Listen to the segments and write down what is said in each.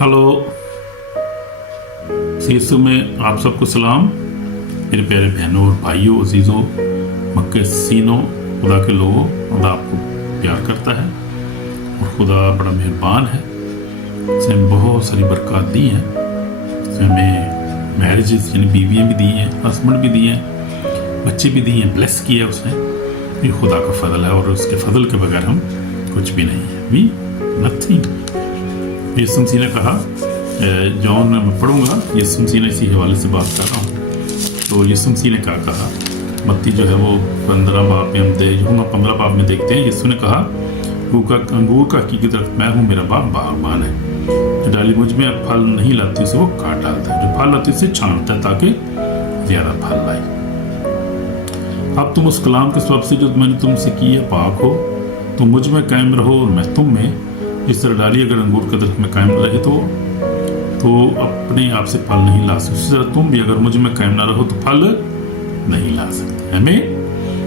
Hello, यीशु में आप सबको सलाम। मेरे प्यारे बहनों और भाइयों, अजीज़ों, मक्के सीनों, खुदा के लोगों, खुदा आपको प्यार करता है और खुदा बड़ा मेहरबान है। उसने हमें बहुत सारी बरकत दी हैं। उसने हमें मैरिजेस यानी बीवियाँ भी दी हैं, हस्बैंड भी दिए हैं, बच्चे भी दिए हैं, ब्लेस किया उसने। ये खुदा का फजल है और उसके फजल के बगैर हम कुछ भी नहीं है। We nothing. यीशु मसीह ने कहा, जॉन में पढ़ूंगा, यीशु मसीह ने इसी हवाले से बात कर रहा हूँ। तो यीशु मसीह ने क्या कहा, मत्ती जो है वो 15 बाब में हम 15 बाब में देखते हैं। यीशु ने कहा, अंगूर का हकीकी दरख्त मैं हूँ, मेरा बाप बागबान है। जो डाली मुझ में फल नहीं लाती उसे वो काट डालता है, जो फल लाती उसे छांटता है ताकि ज्यादा फल लाए। अब तुम उस कलाम के सबब से जो मैंने तुमसे की है पाक हो, तुम मुझ में कायम रहो और मैं तुम में। जिस तरह डाली अगर अंगूर के दरख्त में कायम रहे तो अपने आप से फल नहीं ला सकते, उसी तरह तुम भी अगर मुझ में कायम ना रहो तो फल नहीं ला सकते। हमें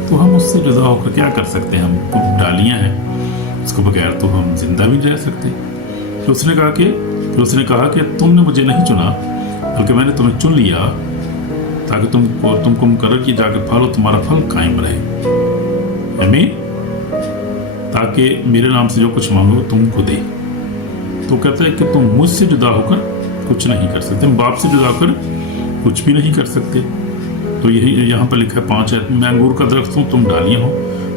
तो हम उससे जुदा होकर क्या कर सकते हैं? हम डालियां हैं, उसके बगैर तो हम जिंदा भी रह सकते। तो उसने कहा कि तुमने मुझे नहीं चुना, बल्कि मैंने तुम्हें चुन लिया ताकि तुमको मुकर्रर किया जाके फल हो, तुम्हारा फल कायम रहे। हमें ताकि मेरे नाम से जो कुछ मांगो तुमको दे। तो कहता है कि तुम मुझसे जुदा होकर कुछ नहीं कर सकते, बाप से जुदा होकर कुछ भी नहीं कर सकते। तो यही यहाँ पर लिखा है 5 है, मैं अंगूर का दरख्त हूँ, तुम डालियाँ हो,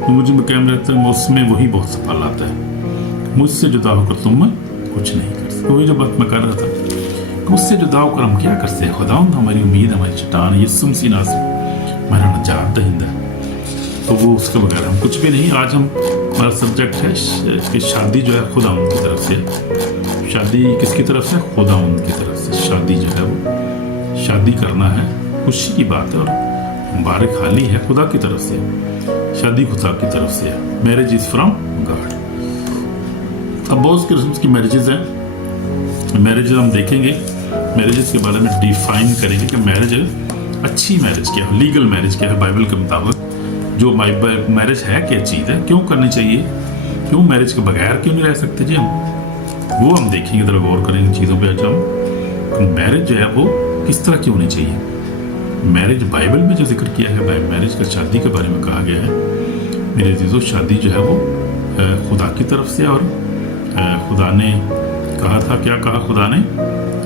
तुम मुझे में कायम रहते हो, उसमें वही बहुत सा फल आता है। मुझसे जुदा होकर तुम कुछ नहीं कर सकते। वही जो बात मैं कर रहा था कि उससे जुदा होकर हम क्या कर सकते हैं? खुदा हमारी उम्मीद, हमारी चट्टान, यीशु मसीह नासरी हमारा निजात दहिंदा, तो वो उसके बगैर हम कुछ भी नहीं। आज हमारा सब्जेक्ट है कि शादी जो है खुदा की तरफ से। शादी किसकी तरफ से? खुदा की तरफ से। शादी जो है वो शादी करना है, खुशी की बात है और मुबारक हाली है खुदा की तरफ से। शादी खुदा की तरफ से है। Marriage is from God. अब बहुत किस्म की मैरिजेज हैं। मैरिज हम देखेंगे, मैरिजेस के बारे में डिफाइन करेंगे कि मैरिज अच्छी मैरिज क्या है, लीगल मैरिज क्या है बाइबल के मुताबिक। जो मैरिज है क्या चीज़ है, क्यों करनी चाहिए, क्यों मैरिज के बगैर क्यों नहीं रह सकते जी हम, वो हम देखेंगे, जरा गौर करेंगे चीज़ों पे। आज हम मैरिज जो है वो किस तरह की होनी चाहिए। मैरिज बाइबल में जो जिक्र किया है, मैरिज का शादी के बारे में कहा गया है। मेरे अजीज़ों, शादी जो है वो खुदा की तरफ से, और खुदा ने कहा था, क्या कहा खुदा ने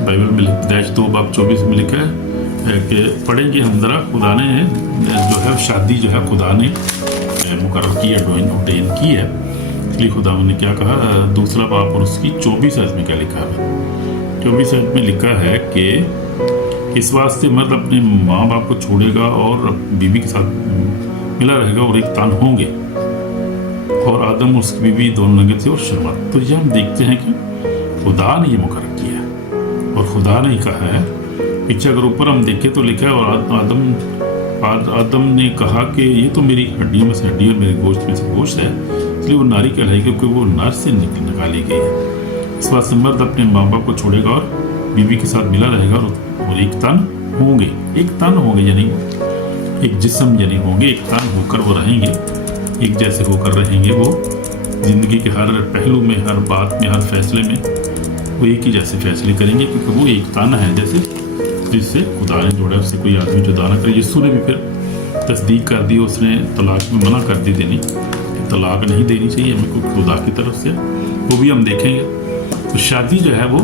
बाइबल में 2 बाब 24 में लिखा है कि पढ़ेंगे हम जरा। खुदा ने जो है शादी जो है खुदा ने मुकर्रर की है, ऑर्डेन की है। इसलिए खुदा ने क्या कहा, 2 बाब और उसकी 24 आयत में क्या लिखा है? 24 आयत में लिखा है कि इस वास्ते मर्द अपने माँ बाप को छोड़ेगा और बीवी के साथ मिला रहेगा और एक तन होंगे, और आदम और उसकी बीवी दोनों लगे थे और शर्मत। तो ये हम देखते हैं कि खुदा ने ये मुकर्रर किया है और खुदा ने कहा है। पीछे अगर ऊपर हम देखें तो लिखा है, और आदम ने कहा कि ये तो मेरी हड्डियों में से हड्डी और मेरे गोश्त में से गोश्त है, इसलिए वो नारी कहलाई क्योंकि वो नर से निकाली गई है। इस बात से मर्द अपने माँ बाप को छोड़ेगा और बीवी के साथ मिला रहेगा और एक तन होंगे। एक तन होंगे यानी एक जिस्म यानी होंगे, एक तन होकर वो रहेंगे, एक जैसे होकर रहेंगे। वो जिंदगी के हर पहलू में, हर बात में, हर फैसले में वो एक ही जैसे फैसले करेंगे, क्योंकि वो एक तन है जैसे जिससे खुदा ने जोड़ा, उससे कोई आदमी जुदा ना करे। यीशु ने भी फिर तस्दीक कर दी, उसने तलाक में मना कर दी देनी, तलाक नहीं देनी चाहिए हमें खुदा की तरफ से। वो भी हम देखेंगे। तो शादी जो है वो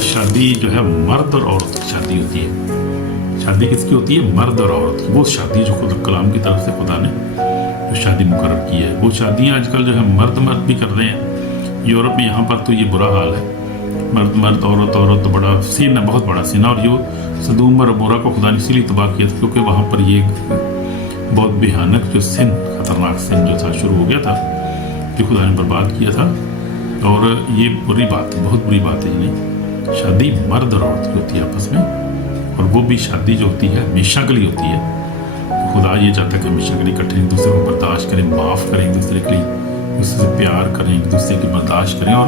शादी जो है मर्द और औरत की शादी होती है। शादी किसकी होती है? मर्द और औरत की। वो शादी जो खुद कलाम की तरफ से खुदा ने जो शादी मुकर्रर की है, वो शादियाँ आजकल जो है मर्द भी कर रहे हैं। यूरोप में यहाँ पर तो ये बुरा हाल है, मर्द औरत तो बड़ा सीन है, बहुत बड़ा सीन है। और जो सदूम और अमोरा को खुदा ने इसीलिए तबाह किया था क्योंकि वहाँ पर ये बहुत भयानक जो सिन, खतरनाक सिन जो था शुरू हो गया था, जो खुदा ने बर्बाद किया था। और ये बुरी बात है, बहुत बुरी बात है। यानी शादी मर्द और औरत की होती है आपस में, और वो भी शादी जो होती है हमेशा के लिए होती है। तो खुदा ये चाहता है कि हमेशा के लिए इकट्ठे एक दूसरे को बर्दाश्त करें, माफ़ करें एक दूसरे के लिए, एक दूसरे से प्यार करें, एक दूसरे की बर्दाश्त करें, और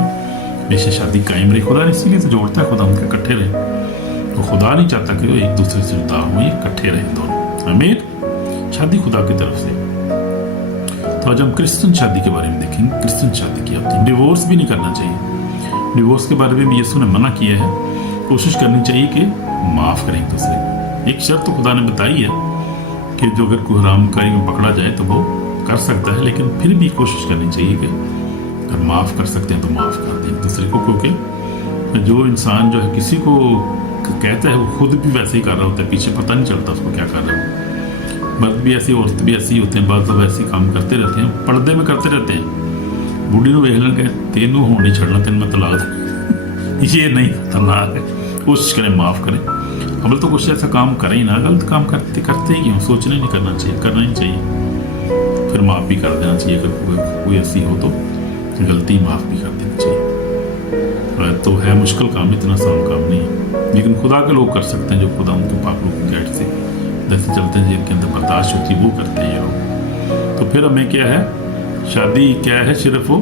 हमेशा शादी कायम रहे। खुदा ने इसीलिए तो जोड़ता है, खुदा उनके इकट्ठे रहे। तो खुदा नहीं चाहता कि वो एक दूसरे से जुदा हो, ये इकट्ठे रहें दोनों। आमीन। शादी खुदा की तरफ से। तो आज हम क्रिश्चियन शादी के बारे में देखेंगे। क्रिश्चियन शादी क्या होती है। डिवोर्स भी नहीं करना चाहिए। डिवोर्स के बारे में भी यीशु ने मना किया है। कोशिश करनी चाहिए कि माफ़ करें एक दूसरे को। एक शर्त तो खुदा ने बताई है कि जो अगर कोई हरामकारी में पकड़ा जाए तो वो कर सकता है, लेकिन फिर भी कोशिश करनी चाहिए कि अगर माफ़ कर सकते हैं तो माफ़ कर दें एक दूसरे को, क्योंकि जो इंसान जो है किसी को कहता है वो खुद भी वैसे ही कर रहा होता है, पीछे पता नहीं चलता उसको क्या कर रहा है। मर्द भी ऐसी, औरत भी ऐसी होते हैं, बात ऐसे काम करते रहते हैं, पर्दे में करते रहते हैं। बूढ़ी को वेख लेंगे तेनू हो नहीं छड़ना, तेन मैं तलाक ये नहीं खतरनाक है। कोशिश करें माफ़ करें। अबल तो कुछ ऐसा काम करें ही ना, गलत काम करते ही क्यों, सोचना ही नहीं करना चाहिए, करना ही चाहिए, फिर माफ़ भी कर देना चाहिए। अगर कोई ऐसी हो तो गलती माफ़ भी कर देनी चाहिए। तो है मुश्किल काम, इतना आसान काम नहीं है, लेकिन खुदा के लोग कर सकते हैं, जो खुदा उनके पाक लोग की गाइड से जैसे चलते हैं, जिनके अंदर बर्दाश्त होती है वो करते हैं ये लोग। तो फिर हमें क्या है, शादी क्या है, सिर्फ वो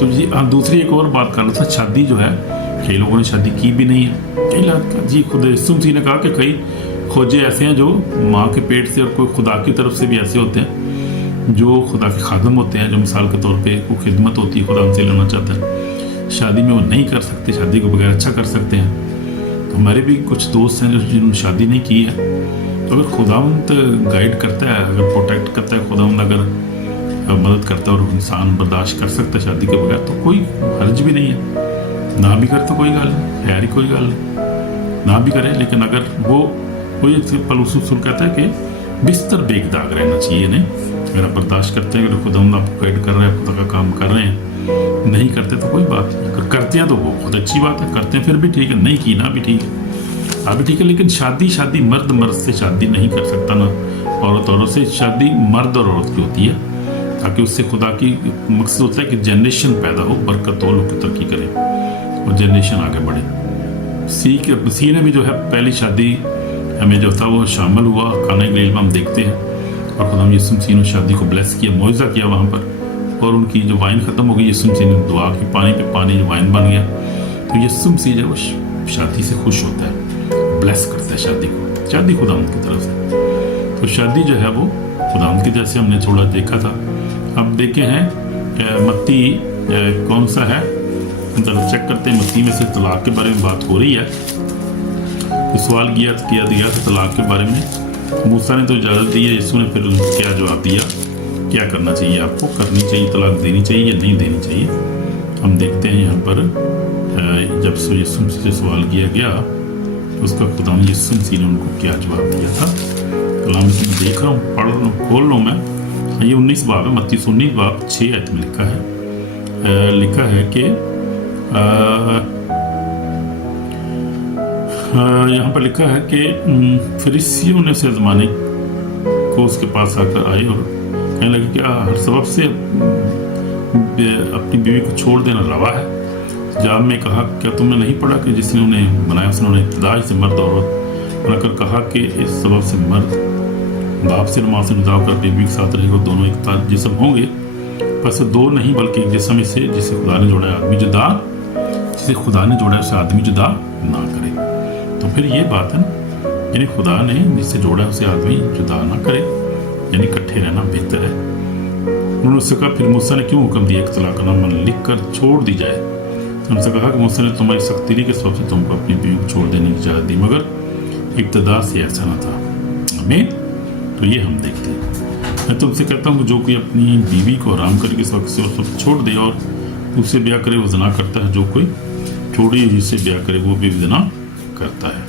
तो जी दूसरी एक और बात कर रहा था, शादी जो है कई लोगों ने शादी की भी नहीं है। कई लोग जी खुद यीशु मसीह ने कहा कि कई खोजे ऐसे हैं जो माँ के पेट से और कोई खुदा की तरफ से भी ऐसे होते हैं जो खुदा के खादम होते हैं, जो मिसाल के तौर पे कोई खिदमत होती है, खुदा उनसे लेना चाहता है, शादी में वो नहीं कर सकते, शादी को बगैर अच्छा कर सकते हैं। तो हमारे भी कुछ दोस्त हैं जो जिन्होंने शादी नहीं की है, तो अगर खुदावंद गाइड करता है, अगर प्रोटेक्ट करता है, खुदावंद अगर मदद करता है और इंसान बर्दाश्त कर सकता है शादी के बगैर, तो कोई हर्ज भी नहीं है। ना भी करे तो कोई गल नहीं, खैर ही कोई गल नहीं, ना भी करे। लेकिन अगर वो पलूस कहता है कि बिस्तर बेगदाग रहना चाहिए नहीं। अगर आप बर्दाश्त करते हैं, अगर खुदावंद आपको गाइड कर रहा है, खुदा का काम कर रहे हैं, नहीं करते तो कोई बात नहीं। अगर करते हैं तो वो बहुत अच्छी बात है, करते हैं फिर भी ठीक है, नहीं की ना भी ठीक है, आप भी ठीक है। लेकिन शादी मर्द से शादी नहीं कर सकता ना औरत से। शादी मर्द और औरत की होती है, ताकि उससे खुदा की मकसद होता है कि जनरेशन पैदा हो, बरकत हो, लोग तरक्की करें और जनरेशन आगे बढ़े। मसीह ने भी जो है पहली शादी हमें जो था वो शामिल हुआ, काना गलील में हम देखते हैं, और खुदा यीशु मसीह ने शादी को ब्लेस किया, मुआवजा किया वहाँ पर, और उनकी जो वाइन ख़त्म हो गई, यीशु मसीह ने दुआ की, पानी पे पानी जो वाइन बन गया। तो यीशु मसीह जो है वो शादी से खुश होता है, ब्लेस करता है शादी को, शादी खुदा की तरफ से। तो शादी जो है वो खुदा की जैसे हमने थोड़ा देखा था। अब देखे हैं मत्ती कौन सा है, जरा चेक करते हैं। मत्ती में से तलाक के बारे में बात हो रही है, तो सवाल किया दिया था तलाक के बारे में। मूसा ने तो इजाज़त दी है, यीशु ने फिर क्या जवाब दिया, क्या करना चाहिए, आपको करनी चाहिए, तलाक देनी चाहिए या नहीं देनी चाहिए। हम देखते हैं यहाँ पर जब यीशु मसीह से सवाल किया गया, उसका खुदा यीशु मसीह ने उनको क्या जवाब दिया था। कलाम में देख रहा हूँ, पढ़ रहा हूँ, खोल रहा हूँ मैं। ये 19 बाब है, मत्ती 19 बाब 6 आयत में लिखा है कि यहाँ पर लिखा है कि फरीसियों ने उसे आज़माने को उसके पास आकर आए और कहने लगे कि हर सबब से अपनी बीवी को छोड़ देना रवा है। जवाब में कहा, क्या तुमने नहीं पढ़ा कि जिसने उन्हें बनाया उसने उन्हें इब्तिदाई से मर्द औरत बनाकर कहा कि इस सबब से मर्द बाप से माँ से जुदा कर बीवी के साथ रहेगा, दोनों एक जिस्म होंगे। बस दो नहीं बल्कि एक जिस्म से, जिसे खुदा ने जोड़ा है आदमी जुदा, जिसे खुदा ने जोड़ा है उसे आदमी जुदा ना करे। तो फिर ये बात है ना, यानी खुदा ने जिससे जोड़ा है उसे आदमी जुदा ना करे, यानी इकट्ठे रहना बेहतर है। उन्होंने उससे कहा, फिर मूसा ने क्यों हुक्म दिया कि तलाक़नामा लिख कर छोड़ दी जाए। उनसे कहा कि मूसा ने तुम्हारी सख्ती के सबब से तुमको अपनी बीवी को छोड़ देने की इजाज़त दी, मगर इब्तिदा से ऐसा न था। हमें तो ये हम देखते हैं। मैं तुमसे कहता हूँ, जो कोई अपनी बीवी को आराम करके इस वक्त से सब छोड़ दे और उससे ब्याह करे वो ज़िना करता है, जो कोई छोड़ी हुई से ब्याह करे वो भी ज़िना करता है।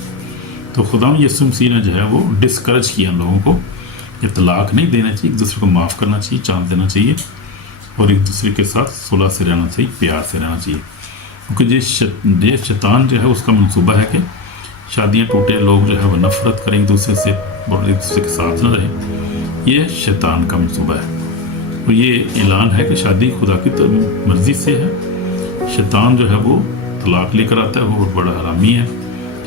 तो खुदा यीशु मसीह ने जो है वो डिस्करेज किया हम लोगों को, ये तलाक नहीं देना चाहिए, एक दूसरे को माफ़ करना चाहिए, चांस देना चाहिए, और एक दूसरे के साथ सुलह से रहना चाहिए, प्यार से रहना चाहिए। क्योंकि ये शैतान जो है उसका मनसूबा है कि शादियाँ टूटे, लोग जो है वो नफरत करें एक दूसरे से और एक दूसरे के साथ न रहें, ये शैतान का मनसूबा है। और ये ऐलान है कि शादी खुदा की मर्ज़ी से है। शैतान जो है वो तलाक लेकर आता है, वो बड़ा हरामी है।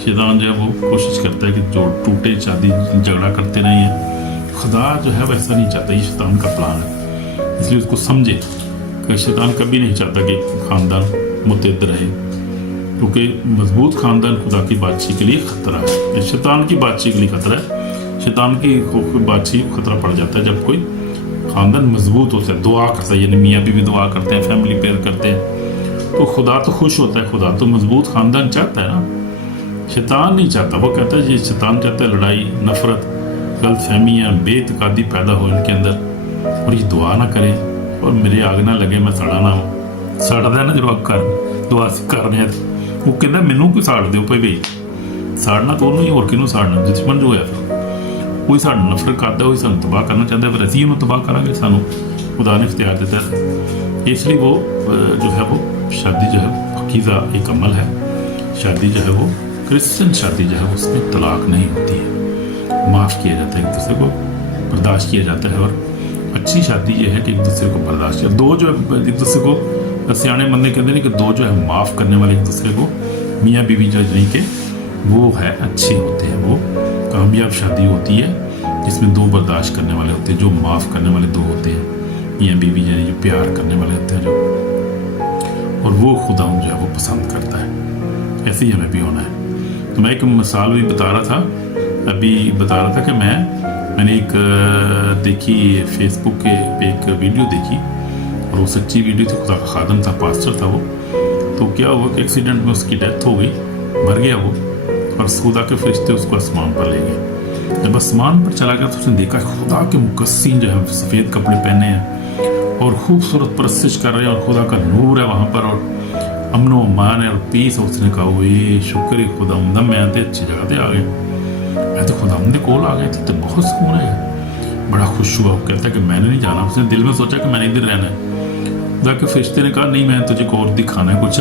शैतान जो है वो कोशिश करता है कि जो टूटे शादी झगड़ा करते नहीं हैं। खुदा जो है वैसा नहीं चाहता, ये शैतान का प्लान है। इसलिए उसको समझे कि शैतान कभी नहीं चाहता कि खानदान मुतहद रहे, क्योंकि मजबूत खानदान खुदा की बादशाही के लिए ख़तरा है। ये शैतान की बादशाही के लिए ख़तरा है। शैतान की बादशाही को ख़तरा पड़ जाता है जब कोई ख़ानदान मजबूत होता है, दुआ करता है, यानी मियाँ बीवी दुआ करते हैं, फैमिली प्रेयर करते हैं, तो खुदा तो खुश होता है, खुदा तो मजबूत ख़ानदान चाहता है ना, शैतान नहीं चाहता। वो कहता है ये शैतान चाहता है लड़ाई, नफ़रत, गलत फहमियाँ, बेतकादी पैदा हो इनके अंदर, और ये दुआ ना करें और मेरे आग ना लगे, मैं सड़ा ना हो। सड़दा ना जो कर दुआ कर रहे हैं, वो कहता मैनू कोई साड़ दो भाई भाई, साड़ना तो उन्होंने होर किनू साड़ना, दुश्मन जो है फिर कोई सानू नफरत करता, वही सानू तबाह करना चाहता है, फिर असीं उन्होंने तबाह करांगे, सानू खुदा ने इख्तियार देता है। इसलिए वो जो है वो शादी जो है पकीज़ा एक अमल है, शादी जो है वो क्रिश्चियन शादी जो है उसमें तलाक नहीं होती है, माफ़ किया जाता है, एक दूसरे को बर्दाश्त किया जाता है। और अच्छी शादी ये है कि एक दूसरे को बर्दाश्त किया, दो जो है एक दूसरे को सियाने बंदे कहते हैं कि दो जो है माफ़ करने वाले एक दूसरे को, मियाँ बीवी जो नहीं के वो है अच्छे होते हैं, वो कामयाब शादी होती है जिसमें दो बर्दाश्त करने वाले होते हैं, जो माफ़ करने वाले दो होते हैं, मियाँ बीवी यानी जो प्यार करने वाले होते हैं जो, और वो खुदा जो है वो पसंद करता है। ऐसे ही हमें भी होना है। तो मैं एक मिसाल भी बता रहा था, अभी बता रहा था कि मैंने एक देखी फेसबुक पे एक वीडियो देखी, और वो सच्ची वीडियो थी, खुदा का खादम था, पास्टर था वो। तो क्या हुआ कि एक्सीडेंट में उसकी डेथ हो गई, मर गया वो, और खुदा के फरिश्ते उसको आसमान पर ले गए। जब आसमान पर चला गया तो उसने देखा खुदा के मुकस्सीन जो है सफ़ेद कपड़े पहने हैं और खूबसूरत परस्तिश कर रहे हैं, और खुदा का नूर है वहाँ पर, और अमनो अमान है और पीस। उसने कहा वो शुक्र है खुदा, मैं तो अच्छी जगह पर आ गया, मैं तो खुदा के कोल आ गया, तो बहुत सुकून है, बड़ा खुश हुआ। वो कहता है कि मैंने नहीं जाना, उसने दिल में सोचा कि मैंने इधर रहना है। खुदा के फरिश्ते ने कहा नहीं, मैं तुझे और दिखाना है कुछ,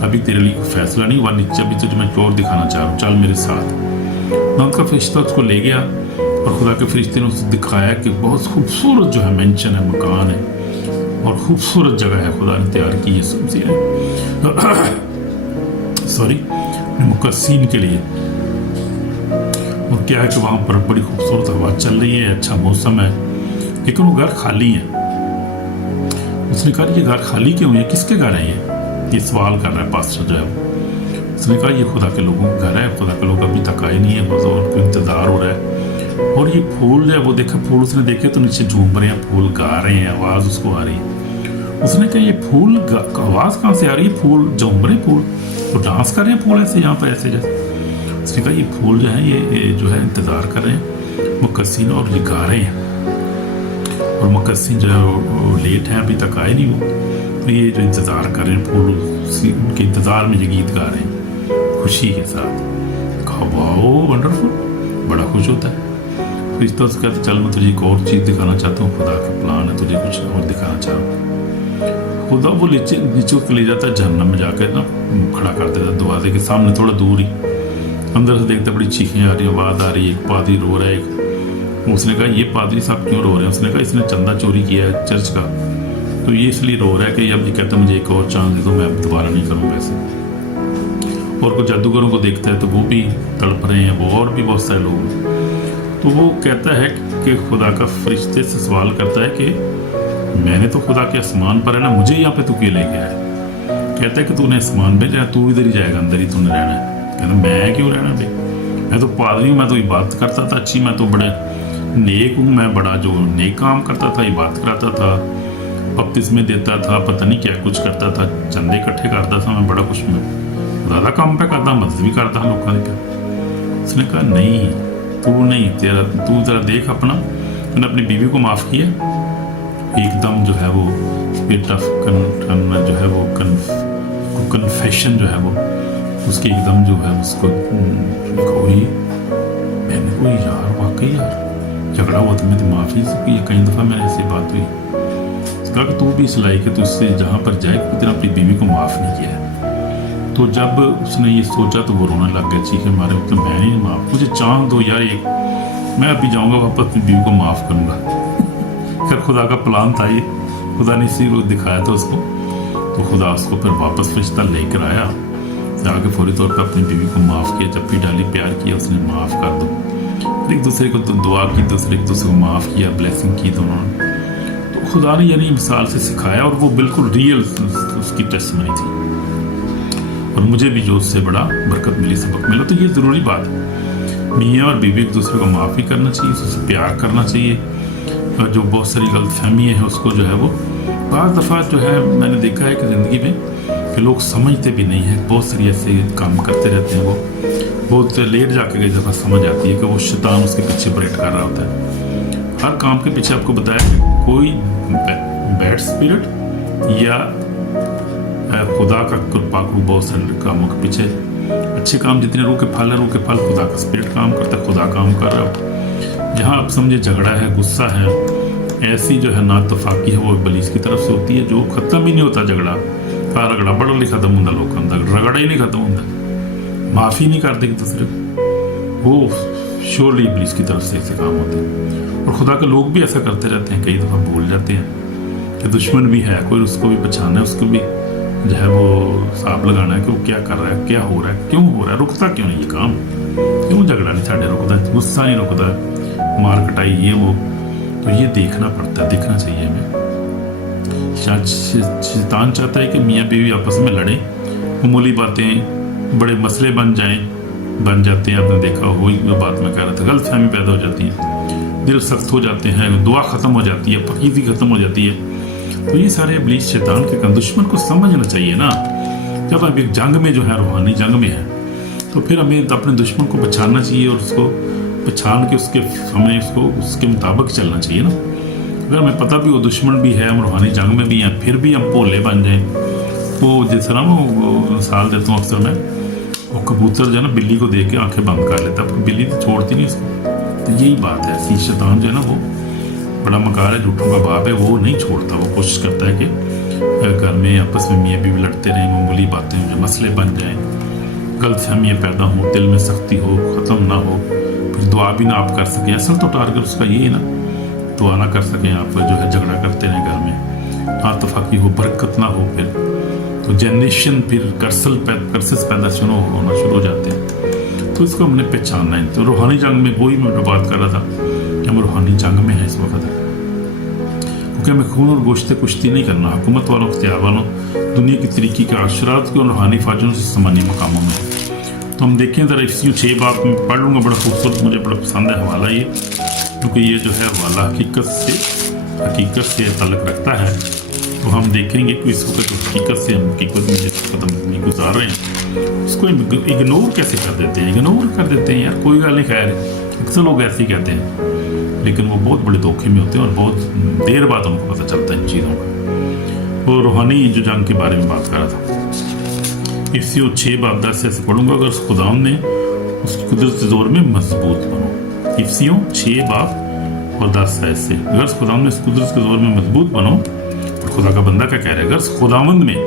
अभी तेरे लिए कोई फैसला नहीं हुआ, नीचे अभी तुझे मैं और दिखाना चाह रहा हूँ, चल मेरे साथ। मैं उनका फरिश्ता उसको ले गया, और खुदा के फरिश्ते ने उसको दिखाया कि बहुत खूबसूरत जो है मेंशन है, मकान है, और खूबसूरत जगह है खुदा ने तैयार की है सॉरी मुकस्सीन के लिए। और क्या है कि वहाँ पर बड़ी खूबसूरत हवा चल रही है, अच्छा मौसम है, लेकिन वो घर खाली है। उसने कहा ये घर खाली क्यों है, किसके घर है ये सवाल कर रहा है पास्टर जो है। उसने कहा ये खुदा के लोगों का घर है, खुदा के लोग अभी तक आए नहीं है, बस उनको इंतज़ार हो रहा है। और ये फूल जो है वो देखा, फूल उसने देखे तो नीचे झूम रहे हैं, फूल गा रहे हैं, आवाज़ उसको आ रही है। उसने कहा ये फूल आवाज़ कहाँ से आ रही है, फूल झूम रहे, फूल तो डांस कर रहे हैं, फूल ऐसे यहाँ पर ऐसे जैसे। उसने कहा ये फूल जो है ये जो है इंतज़ार कर रहे हैं मुकस्सीन, और ये गा रहे हैं, और मुकस्सीन जो है वो लेट है, अभी तक आए नहीं वो, तो ये जो इंतज़ार कर रहे हैं फूल, उनके इंतज़ार में ये गीत गा रहे हैं खुशी के साथ। कहा वाह वंडरफुल, बड़ा खुश होता है। फिर इस तरह से कहते चल मैं तुझे एक और चीज़ दिखाना चाहता हूँ, खुदा का प्लान है, तुझे कुछ और दिखाना चाहता। खुदा वो नीचे उसको ले जाता है, जहन्नम में जाकर ना खड़ा कर देता है दरवाजे के सामने, थोड़ा दूर ही। अंदर से देखते बड़ी चीखें आ रही है, आवाज़ आ रही है, एक पादरी रो रहा है। उसने कहा ये पादरी साहब क्यों रो रहे हैं? उसने कहा इसने चंदा चोरी किया है चर्च का, तो ये इसलिए रो रहा है कि अब ये कहता है मुझे एक और चांस दे दो, मैं अब दोबारा नहीं करूँगा ऐसे। और कुछ जादूगरों को देखता है तो वो भी तड़प रहे हैं, वो और भी बहुत सारे लोग। तो वो कहता है कि खुदा का फरिश्ते से सवाल करता है कि मैंने तो खुदा के आसमान पर है ना, मुझे यहाँ पे तू क्यों ले गया है? कहता है कि तूने आसमान पे जाए, तू इधर ही जाएगा, अंदर ही तूने रहना है। कहता मैं क्यों रहना भाई, मैं तो पादरी हूँ, मैं तो इबादत करता था अच्छी, मैं तो बड़े नेक हूँ, मैं बड़ा जो नेक काम करता था, इबादत करता था, बपतिस्मे देता था, पता नहीं क्या कुछ करता था, चंदे इकट्ठे करता था, मैं बड़ा कुछ में ज़्यादा काम पे करता, मदद भी करता लोगों की। उसने कहा नहीं तू नहीं, तेरा तू ज़रा देख अपना, तूने अपनी बीवी को माफ़ किया? एकदम जो है वो स्पिरिट ऑफ जो है वो कन्फेशन जो है वो उसके एकदम जो है उसको कोई मैंने कोई यार वाकई यार झगड़ा हुआ तो मैं तो माफ़ी से की, कई दफ़ा मैंने ऐसी बात हुई। उसका कि तू भी इस लायक है, तो उससे जहाँ पर जाए तेरा अपनी बीवी को माफ़ नहीं किया है। तो जब उसने ये सोचा तो वो रोने लग गया, चीखे मारे, तो मैं नहीं माफ़, मुझे चांद दो यार एक, मैं अभी जाऊँगा वापस अपनी बीवी को माफ़ करूँगा। खैर खुदा का प्लान था ये, खुदा ने इसी को दिखाया था उसको। तो खुदा उसको फिर वापस फरिश्ता लेकर आया, जाके फौरी तौर पर अपनी बीवी को माफ़ किया, जब भी डाली प्यार किया उसने माफ़ कर दो, फिर एक दूसरे को तो दुआ की, दूसरे एक दूसरे को माफ़ किया, ब्लेसिंग की दोनों। तो खुदा ने यानी मिसाल से सिखाया, और वो बिल्कुल रियल उसकी टेस्टमनी थी, और मुझे भी जो उससे बड़ा बरकत मिली, सबक मिला। तो ये ज़रूरी बात है, मियाँ और बीवी एक दूसरे को माफ़ भी करना चाहिए, उससे प्यार करना चाहिए, जो बहुत सारी गलत फहमियाँ हैं उसको जो है वो बाज़ दफ़ा जो है मैंने देखा है कि ज़िंदगी में कि लोग समझते भी नहीं हैं, बहुत सारी ऐसे काम करते रहते हैं। वो बहुत लेट जाके कई दफ़ा समझ आती है कि वो शैतान उसके पीछे परेड कर रहा होता है। हर काम के पीछे आपको बताया कि कोई बैड स्पिरिट या खुदा का कृपा को बहुत सारे कामों के पीछे अच्छे काम जितने रूह के फल है, रूह के फल खुदा का स्पिरिट काम करता है, खुदा काम कर रहा है। जहाँ आप समझे झगड़ा है, गुस्सा है, ऐसी जो है नातफाकी है वो इब्लीस की तरफ से होती है, जो ख़त्म ही नहीं होता झगड़ा का रगड़ा बड़ा नहीं ख़त्म होता, लोगों का रगड़ा ही नहीं ख़त्म होता, माफ़ी नहीं करते एक दूसरे को, वो श्योरली इब्लीस की तरफ से ऐसे काम होते हैं। और खुदा के लोग भी ऐसा करते रहते हैं, कई दफ़ा भूल जाते हैं कि दुश्मन भी है कोई, उसको भी पहचाना है, उसको भी जो है वो हिसाब लगाना है कि वो क्या कर रहा है, क्या हो रहा है, क्यों हो रहा है, रुकता क्यों नहीं ये काम, क्यों झगड़ा नहीं साढ़े रुकता, गुस्सा नहीं रुकता, मार कटाई ये वो। तो ये देखना पड़ता है, देखना चाहिए हमें। शायद शैतान चाहता है कि मियाँ बीवी आपस में लड़ें, मामूली बातें बड़े मसले बन जाते हैं। आपने देखा हो, वही बात मैं कह रहा था, गलत फहमी पैदा हो जाती है, दिल सख्त हो जाते हैं, दुआ ख़त्म हो जाती है, पकीज़ी ख़त्म हो जाती है। तो ये सारे इब्लीस शैतान के काम, दुश्मन को समझना चाहिए ना। जब आप एक जंग में जो है, रूहानी जंग में है, तो फिर हमें अपने दुश्मन को पहचानना चाहिए और उसको पहचान के हमें उसके मुताबिक चलना चाहिए ना। अगर हमें पता भी वो दुश्मन भी है, हम रूहानी जंग में भी हैं, फिर भी हम भोले बन जाएं। वो जिस तरह वो मिसाल देता हूँ अक्सर मैं, वो कबूतर जो है ना बिल्ली को देख के आंखें बंद कर लेता है, बिल्ली तो छोड़ती नहीं उसको। तो यही बात है, ऐसी शैतान जो है ना वो बड़ा मकार है, झूठों का बाप है, वो नहीं छोड़ता। वो कोशिश करता है कि घर में आपस में मियाँ बीवी लड़ते रहें, मामूली बातें में मसले बन जाएं, गलत फहमियाँ पैदा हो, दिल में सख्ती हो, ख़त्म ना हो, फिर दुआ भी ना आप कर सकें। असल तो टारगेट उसका यही है ना, दुआ ना कर सकें आप, जो है झगड़ा करते रहें घर में, नातफाकी हो, बरकत ना हो, फिर तो जनरेशन फिर कर्सेस पैदा होना शुरू हो जाते हैं। तो इसको हमने पहचानना है। तो रूहानी जंग में वही मैं बात कर रहा था कि हम रूहानी जंग में हैं इस वक्त, क्योंकि हमें खून और गोश्त कुश्ती नहीं करना। हुकूमत वालों, इख्तियार वालों, दुनिया की तरीकी के अशरात के और रूहानी फाजलों से सामान्य मकामों में। तो हम देखें ज़रा इफ्सियों 6 बाब में पढ़ लूँगा, बड़ा खूबसूरत, मुझे बड़ा पसंद है हवाला ये, क्योंकि ये जो है हवाला हकीकत से ताल्लुक़ रखता है। तो हम देखेंगे कि इस वक्त हकीकत से हम हकीकत में जिस वक्त हम गुजार रहे हैं उसको इग्नोर कैसे कर देते हैं। इग्नोर कर देते हैं, यार कोई गल नहीं, खैर अक्सर लोग ऐसे ही कहते हैं, लेकिन वो बहुत बड़े धोखे में होते हैं और बहुत देर बाद उनको पता चलता है इन चीज़ों का। वो रूहानी जो जंग के बारे में बात कर रहा था, इफ्सियों 6 बाब 10 से पढ़ूंगा। अगर खुदाम ने उसकी कुदरत के जोर में मजबूत बनो। इफ्सियों 6 बाब और 10 से, अगर खुदाम ने उस कुदरत के जोर में मजबूत बनो। और खुदा का बंदा क्या कह रहा है, अगर खुदावंद में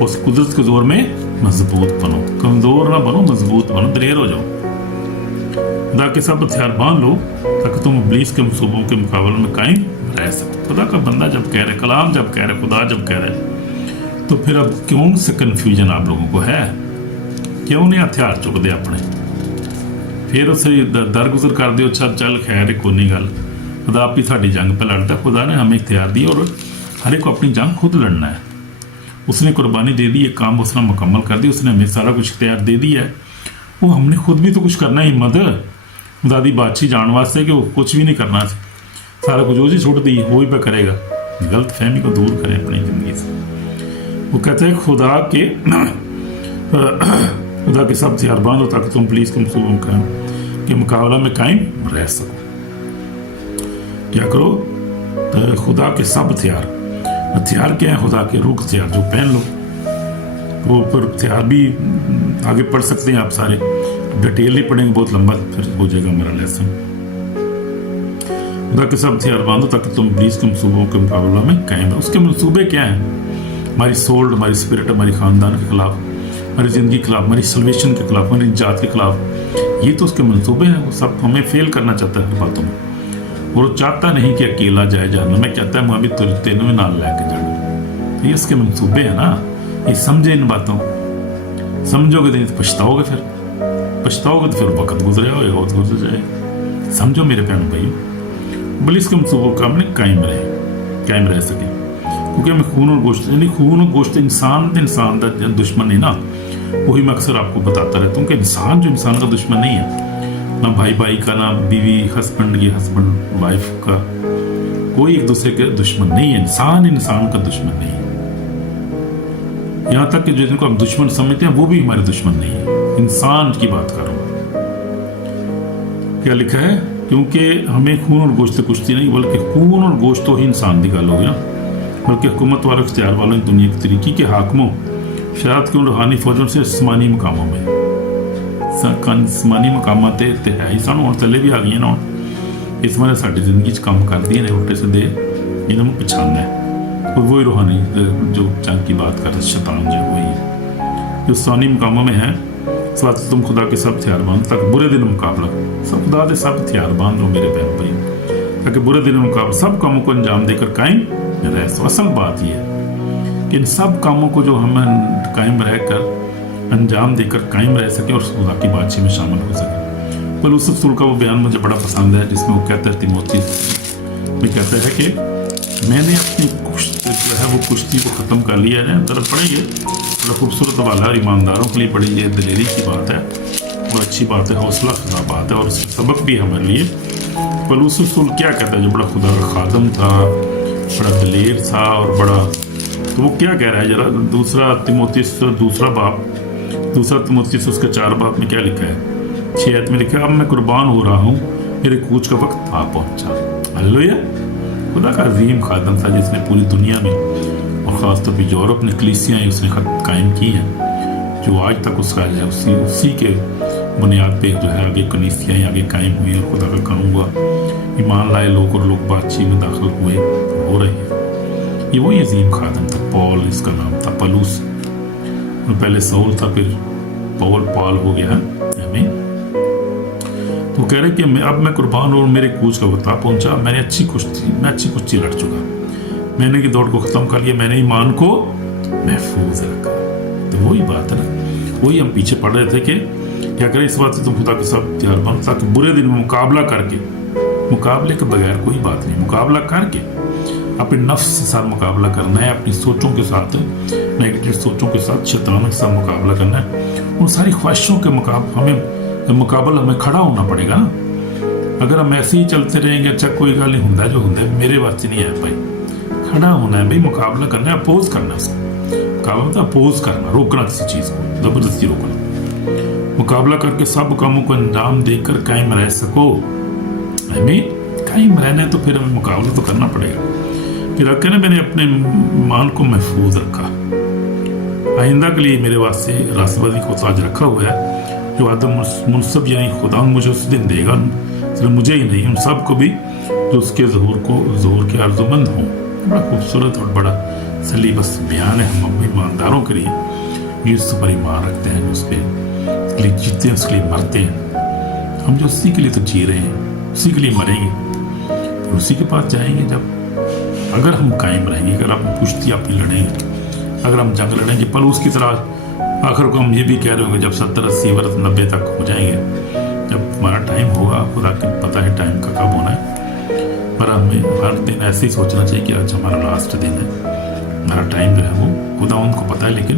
उस कुदरत के जोर में मजबूत बनो, कमजोर ना बनो, मजबूत बनो, दलेर हो जाओ। खुदा के सब हथियार बांध लो ताकि तुम इब्लीस के मंसूबों के मुकाबले में कायम रह सको। खुदा का बंदा जब कह रहे, कलाम जब कह रहे, खुदा जब कह रहे, तो फिर अब क्यों से कन्फ्यूजन आप लोगों को है? क्यों नहीं हथियार चुकते अपने? फिर उसे दरगुजर कर दो, चल खैर को नहीं गल, खुदा आप ही साड़ी जंग पर लड़ता। खुदा ने हमें इख्तियार दी और हर एक को अपनी जंग खुद लड़ना है। उसने कुर्बानी दे दी, एक काम उसने मुकम्मल कर दी, उसने हमें सारा कुछ इख्तियार दे दिया है। वो हमने खुद भी तो कुछ करना है। हिम्मत खुदा दी बातचीत जान वास्ते कि वो कुछ भी नहीं करना, सारा कुछ उसी छूट दी, वो ही पे करेगा। गलत फहमी को दूर करें अपनी ज़िंदगी से। वो कहते हैं खुदा के सब हथियार बांधो ताकि तुम पुलिस के मंसूबों के मुकाबला में कायम रह सको। क्या करो? तो खुदा के सब हथियार क्या है? खुदा के रूह हथियार जो पहन लो। वो पर हथियार भी आगे पढ़ सकते हैं आप सारे, डिटेल नहीं पढ़ेंगे, बहुत लंबा फिर हो जाएगा मेरा लेसन। खुदा के सब हथियार बांधो ताकि तुम पुलिस के मंसूबों के मुकाबला में कायम रहो। उसके मंसूबे क्या हैं? हमारी सोल, हमारी स्पिरिट, हमारी ख़ानदान के खिलाफ, हमारी ज़िंदगी के खिलाफ, हमारी सल्वेशन के खिलाफ, हमारी जात के खिलाफ। ये तो उसके मंसूबे हैं। वो सब हमें फेल करना चाहता है हर बातों में। वो चाहता नहीं कि अकेला जाए जहन्नम में, कहता है मैं भी तेनों में नाल लेके जाना। ये उसके मंसूबे हैं ना। ये समझे इन बातों, समझोगे तो पछताओगे, फिर पछताओगे तो फिर वक्त गुजरा होगा, वक्त गुजर जाए। समझो मेरे बहनों भाई, पुलिस के मंसूबों का हमने कायम रह सके। क्योंकि हमें खून और गोश्त, यानी खून और गोश्त इंसान का दुश्मन नहीं ना। वही मैं अक्सर आपको बताता रहता हूँ कि इंसान जो इंसान का दुश्मन नहीं है, ना भाई का, ना बीवी हस्बैंड वाइफ का, कोई एक दूसरे के दुश्मन नहीं है, इंसान का दुश्मन नहीं है। यहाँ तक कि जिनको हम दुश्मन समझते हैं वो भी हमारे दुश्मन नहीं है। इंसान की बात कर रहा हूँ। क्या लिखा है? क्योंकि हमें खून और गोश्त से कुश्ती नहीं, बल्कि खून और गोश्त तो ही इंसान की गल हो गया, बल्कि हुकूमत वालों, इख्तियार वालों, दुनिया की तरीकी के हाकमों, शरारत के रूहानी फौजों से आसमानी मकामों में आसमानी मकामां ते है ही सानू हुण थल्ले भी आ गई ना। इस बारे साडी जिंदगी च काम करदी ने उल्टे सीधे, इन्होंने पछानना है। और वही रूहानी जो जंग की बात कर रहे शैतान जो वही जो आसमानी मकामों में है। स्वात तुम खुदा के सब हथियारबंद तक बुरे दिन मुकाबला, सब खुदा के सब हथियारबंद हो मेरे बहन भाई, ताकि बुरे दिन मुकाबला सब कामों को अंजाम देकर कायम रह। असल बात यह है कि इन सब कामों को जो हम कायम रहकर अंजाम देकर कायम रह सके और खुदा की बातचीत में शामिल हो सके। पौलुस रसूल का वो बयान मुझे बड़ा पसंद है, जिसमें वो कहता है तिमोथी में कहता है कि मैंने अपनी जो है वो कुश्ती को ख़त्म कर लिया है। तरफ पढ़ेंगे, बड़ा खूबसूरत वाला है, ईमानदारों के लिए बड़ी ये दिलेरी की बात है और अच्छी बात है, हौसला अफजा बात है और उसका सबक भी हमारे लिए। पौलुस रसूल क्या कहता है, जो बड़ा खुदा का खादम था, बड़ा दिलेर था और बड़ा, तो वो क्या कह रहा है जरा दूसरा तिमोथी उसके 4 बाब में क्या लिखा है? 6 में लिखा है, अब मैं कुर्बान हो रहा हूँ, मेरे कूच का वक्त आ पहुँचा। हालेलुया। खुदा का अजीम खादम था जिसने पूरी दुनिया में और ख़ासतौर पर यूरोप में कलीसियाँ उसने कायम की हैं, जो आज तक उसका है उसी के बुनियाद पे जो है आगे कलीसियाँ आगे कायम हुई और खुदा का काम हुआ। ईमान लाए लोग और लोग बातचीत में दाखिल हुए हो रहे हैं। ये वही अजीम खादम था। पॉल इसका नाम था, पलूस। पहले सऊल था, फिर पॉल हो गया। हमें तो कह रहे कि अब मैं कुर्बान और मेरे कूच का वक्त आ पहुंचा। मैं अच्छी कुश्ती लड़ चुका, मैंने की दौड़ को खत्म कर लिया, मैंने ईमान को महफूज रखा। तो वही बात है ना, वही हम पीछे पढ़ रहे थे कि क्या करें इस बात से तुम खुदा के साथ हथियारबंद ताकि बुरे दिन में मुकाबला करके, मुकाबले के बगैर कोई बात नहीं, मुकाबला करके अपने नफ्स के साथ मुकाबला करना है, अपनी सोचों के साथ, नेगेटिव सोचों के साथ, शैतान के साथ मुकाबला करना है। उन सारी ख्वाहिशों के मुकाबला हमें खड़ा होना पड़ेगा ना। अगर हम ऐसे ही चलते रहेंगे, अच्छा कोई गल नहीं होता जो होता मेरे वास्ते नहीं है भाई, खड़ा होना है भाई, मुकाबला करना है, अपोज करना है। मुकाबला मतलब अपोज करना, रोकना किसी चीज़ को, ज़बरदस्ती रोकना। मुकाबला करके सब कामों को अंजाम देकर कायम रह सको। हमें कायम रहना है तो फिर हमें मुकाबला तो करना पड़ेगा। फिर कहना मैंने अपने ईमान को महफूज रखा, आइंदा के लिए मेरे वास्ते रास्तबाजी को ताज रखा हुआ है, जो आदम मुनसब यानी खुदा मुझे उस दिन देगा, सिर्फ मुझे ही नहीं, उन सब को भी जो उसके ज़हूर के आरज़ुमंद हों। बड़ा खूबसूरत और बड़ा सलीबस बयान है। हम ईमानदारों के लिए यीशु पर ईमान रखते हैं, उस पर उसके लिए जीते हैं, उसके लिए मरते हैं। हम जो उसी के लिए तो जी रहे हैं, उसी के लिए मरेंगे, तो उसी के पास जाएंगे। जब अगर हम कायम रहेंगे, अगर हम कुश्ती अपनी लड़ेंगे, अगर हम जंग लड़ेंगे, पर उसकी तरह आखिर को हम ये भी कह रहे होंगे जब 70-80 वर्ष 90 तक हो जाएंगे, जब हमारा टाइम होगा, खुदा को पता है टाइम का कब होना है। पर हमें हर दिन ऐसे ही सोचना चाहिए कि आज हमारा लास्ट दिन है, हमारा टाइम जो है वो खुदा उनको पता है, लेकिन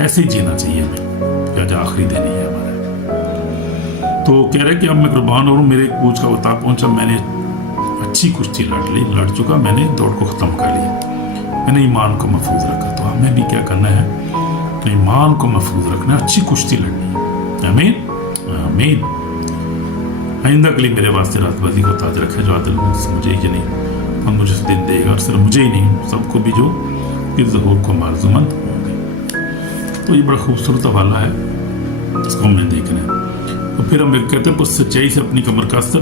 ऐसे ही जीना चाहिए हमें कि आज आखिरी दिन ही है हमारा। तो कह रहे कि अब मैं कुर्बान और मेरे कूच का वक्त पहुंचा, मैंने अच्छी कुश्ती लड़ चुका, मैंने दौड़ को ख़त्म कर लिया, मैंने ईमान को महफूज रखा। तो हमें भी क्या करना है, अपने ईमान को महफूज रखना है, अच्छी कुश्ती लड़नी है। आमीन आमीन। आइंदा के लिए मेरे वास्ते रातबाजी को ताज रखा, जो आदल मुझे ही नहीं और मुझे उस दिन देगा, और सिर्फ मुझे ही नहीं, सबको भी जो इस ज़हूर को मारज़ुमंद होंगे। तो ये बड़ा खूबसूरत हवाला है, इसको हमें देखना है। तो फिर हम कहते हैं सच्चाई से अपनी कमर का असर,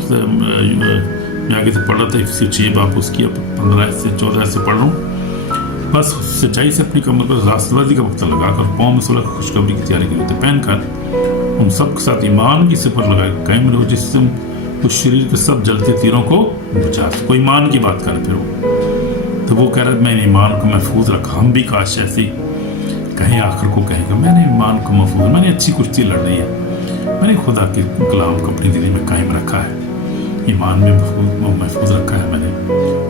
मैं आगे से पढ़ रहा था, 6 बाप उसकी 15 से 14 से पढ़ रहा हूँ। बस सच्चाई से अपनी कमर पर रास्तबाजी का वक्त लगाकर, पाँव में सुलह खुशखबरी की तैयारी के लिए पहनकर, उन सब के साथ ईमान की सिपर लगाए कायम रहो, जिससे उस शरीर के सब जलते तीरों को बुझा। कोई ईमान की बात करे फिर वो, तो वो कह रहा है मैंने ईमान को महफूज रखा। हम भी काश ऐसी कहीं आखिर को कहेंगे मैंने ईमान को महफूज, मैंने अच्छी कुश्ती लड़ रही है, मैंने खुदा के कलाम को अपनी दिली में कायम रखा है, ईमान में महफूज रखा है मैंने।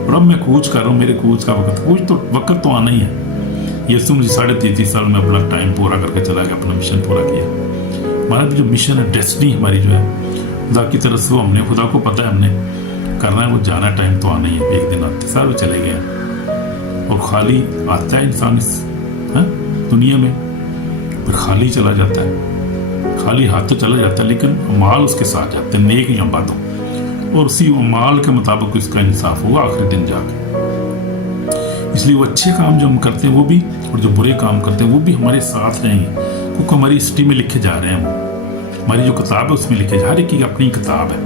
और अब मैं कूच कर रहा हूँ, मेरे कूच का वक्त तो आना ही है। यीशु मुझे 33.5 साल में अपना टाइम पूरा करके चला गया, अपना मिशन पूरा किया। हमारा जो मिशन है, डेस्टिनी हमारी जो है खुदा की तरफ से, वो हमने खुदा को पता है हमने करना है, वो जाना टाइम तो आना ही है, एक दिन आते साल चले गए और खाली आता है इंसान इस दुनिया में, फिर खाली चला जाता है, खाली हाथ तो चला जाता है, लेकिन माल उसके साथ जाते हैं, नेक या बद, और उसी माल के मुताबिक इसका इंसाफ होगा आखिरी दिन जाके। इसलिए वो अच्छे काम जो हम करते हैं वो भी, और जो बुरे काम करते हैं वो भी हमारे साथ रहेंगे, क्योंकि हमारी हिस्ट्री में लिखे जा रहे हैं, वो हमारी जो किताब है उसमें लिखे जा रहे हैं कि अपनी किताब है,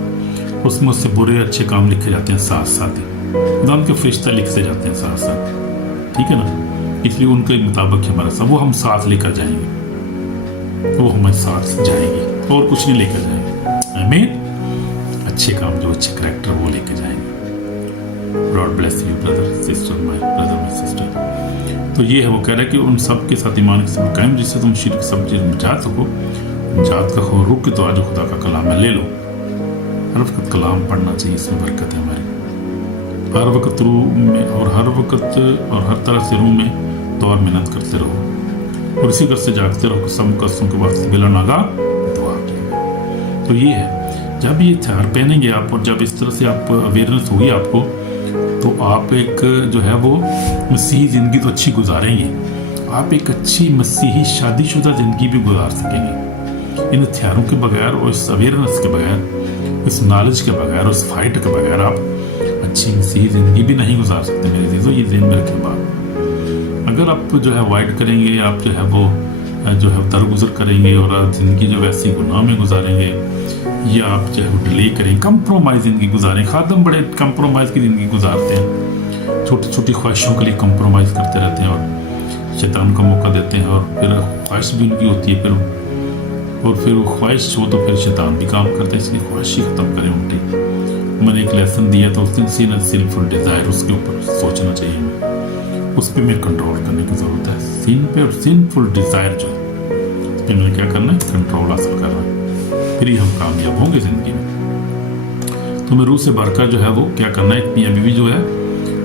उसमें उससे बुरे अच्छे काम लिखे जाते हैं साथ साथ ही, खुदा के फरिश्ते लिखते जाते हैं साथ साथ, ठीक है ना। इसलिए उनके मुताबिक हमारा सब वो हम साथ लेकर जाएंगे, वो हमारे साथ जाएंगे और कुछ नहीं लेकर जाएंगे। आमीन। अच्छे काम जो अच्छे करैक्टर वो लेकर जाएंगे। God bless you brother sister, my brother my sister. तो ये है, वो कह रहा है कि उन सब के साथ ईमान के साथ कायम, जिससे तुम शिर्क सब चीज बचा सको। जात का हो रुक के तो आज खुदा का कलाम है ले लो, हर वक्त कलाम पढ़ना चाहिए, इसमें बरकत है हमारी। हर वक्त रूह में और हर वक्त और हर तरह से रूह में तो और मेहनत करते रहो और इसी कर से जागते रहो, सब कस्तों के वास्ते बिला नागा दुआ कीजिए। तो ये है, जब ये हथियार पहनेंगे आप और जब इस तरह से आप अवेयरनेस होगी आपको, तो आप एक जो है वो मसीही ज़िंदगी तो अच्छी गुजारेंगे, आप एक अच्छी मसीही शादीशुदा ज़िंदगी भी गुजार सकेंगे। इन हथियारों के बगैर और इस अवेयरनेस के बगैर, इस नॉलेज के बगैर, उस फाइट के बगैर आप अच्छी मसीही ज़िंदगी भी नहीं गुजार सकते मेरे चीज़ों। ये ज़हन में रखें बात। अगर आप जो है अवॉइड करेंगे, आप जो है वो जो है दरगुजर करेंगे और ज़िंदगी जो वैसी गुनाह में गुजारेंगे, या आप जो है डिले करेंगे, कंप्रोमाइज़ ज़िंदगी गुजारें। खादम बड़े कंप्रोमाइज़ की ज़िंदगी गुजारते हैं, छोटी छोटी ख्वाहिशों के लिए कंप्रोमाइज़ करते रहते हैं और शैतान को मौका देते हैं, और फिर ख्वाहिश भी उनकी होती है, फिर वो ख्वाहिश हो तो फिर शैतान भी काम करते हैं। इसलिए ख्वाहिश ही ख़त्म करें उल्टी। मैंने एक लेसन दिया तो उस दिन सिनफुल डिज़ायर, उसके ऊपर सोचना चाहिए हमें, उस पर मैं कंट्रोल करने की ज़रूरत है। सिन पे और सिनफुल डिज़ायर जो है, उस पर मैंने क्या करना है, कंट्रोल हासिल करना है, फिर ही हम कामयाब होंगे ज़िंदगी में। तो मैं रूह से भरकर जो है वो क्या करना है, मियां बीवी जो है